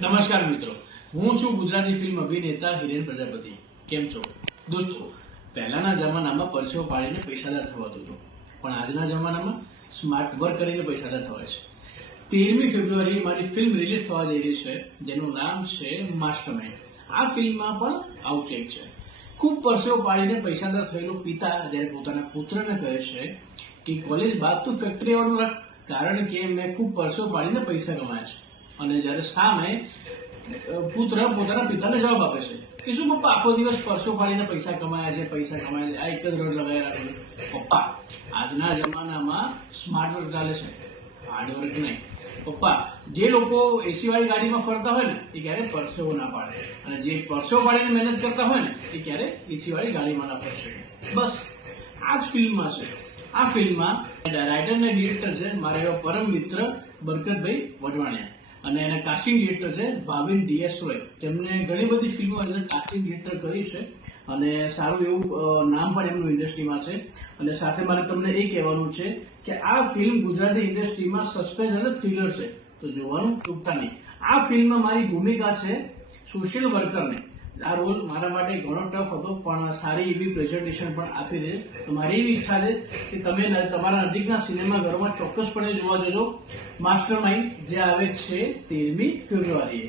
નમસ્કાર મિત્રો, હું છું ગુજરાતી ફિલ્મ અભિનેતા હિરેન પ્રજાપતિ. કેમ છો દોસ્તો? પહેલાના જમાનામાં પરસેવો પાડીને પૈસાદાર થવાતું હતું, પણ આજના જમાનામાં સ્માર્ટ વર્ક કરીને પૈસાદાર થવાય છે. 13મી ફેબ્રુઆરીએ મારી ફિલ્મ રિલીઝ થવા જઈ રહી છે, જેનું નામ છે માસ્ટરમાઇન્ડ. આ ફિલ્મમાં પણ આવું છે ખૂબ પરસેવો પાડીને પૈસાદાર થયેલો પિતા જ્યારે પોતાના પુત્રને કહે છે કે કોલેજ બાદ તું ફેક્ટરી આવવાનું રાખ, કારણ કે મેં ખૂબ પરસેવો પાડીને પૈસા કમાયા છે. અને જ્યારે સામે પુત્ર પોતાના પિતાને જવાબ આપે છે કે શું પપ્પા આખો દિવસ પરસો પાડીને પૈસા કમાયા છે, આ એક જ રોડ લગાવી રાખેલું. પપ્પા, આજના જમાનામાં સ્માર્ટ વર્ક ચાલે છે, હાર્ડ વર્ક નહીં. પપ્પા, જે લોકો એસી વાળી ગાડીમાં ફરતા હોય ને એ ક્યારે પરસેવો ના પાડે, અને જે પરસેવો પાડીને મહેનત કરતા હોય ને એ ક્યારે એસી વાળી ગાડીમાં ના ફરશે. બસ આ જ ફિલ્મમાં છે. આ ફિલ્મમાં રાઇટર અને ડિરેક્ટર છે મારા એવા પરમ મિત્ર બરકતભાઈ વઢવાણિયા, અને એના કાસ્ટિંગ ડિરેક્ટર છે ભાવિન ડીએસ રોય. તેમને ઘણી બધી ફિલ્મો એઝ કાસ્ટિંગ ડિરેક્ટર કરી છે અને સારું એવું નામ પણ એમનું ઇન્ડસ્ટ્રીમાં છે. અને સાથે મારે તમને એ કહેવાનું છે કે આ ફિલ્મ ગુજરાતી ઇન્ડસ્ટ્રીમાં સસ્પેન્સ અને થ્રિલર છે, તો જોવાનું ચૂકતા નહીં. આ ફિલ્મમાં મારી ભૂમિકા છે સોશિયલ વર્કરની. આ રોલ મારા માટે ઘણો ટફ હતો, પણ સારી એવી પ્રેઝન્ટેશન પણ આપી દે. તો મારી એવી ઈચ્છા છે કે તમે તમારા નજીકના સિનેમાઘરોમાં ચોક્કસપણે જોવા જજો માસ્ટરમાઇન્ડ, જે આવે છે 13મી ફેબ્રુઆરીએ.